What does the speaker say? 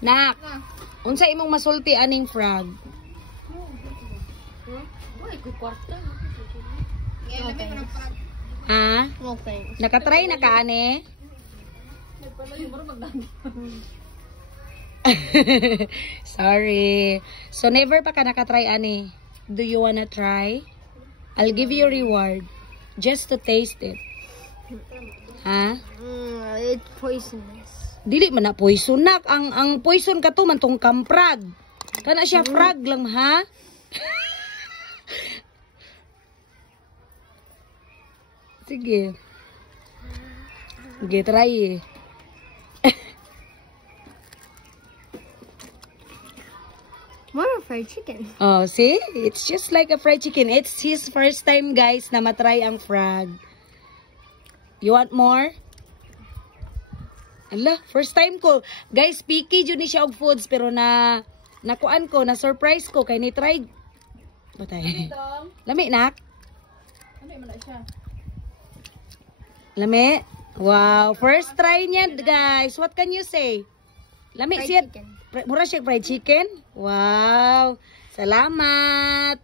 Nak, unsa imong masulti aning frog? Ha? Okay. Nakatry na ka, ane? Sorry. So, never pa ka nakatry, ane? Do you wanna try? I'll give you a reward. Just to taste it. Ha? It's poisonous. Dili man na poison, nak. Ang poison ka to man tong kamprag. Kana siya frog lang, ha? Sige. Sige, try eh. More fried chicken. Oh, see? It's just like a fried chicken. It's his first time, guys, na matry ang frog. You want more? Ala, first time ko. Guys, picky dyan ni siya og foods, pero nakuan ko, na-surprise ko, kay ni-try. Batay. Lami, nak? Lami man na siya. Lami? Wow, first try niya, guys. What can you say? Lami siya. Chicken. Mura siya fried chicken? Wow. Salamat.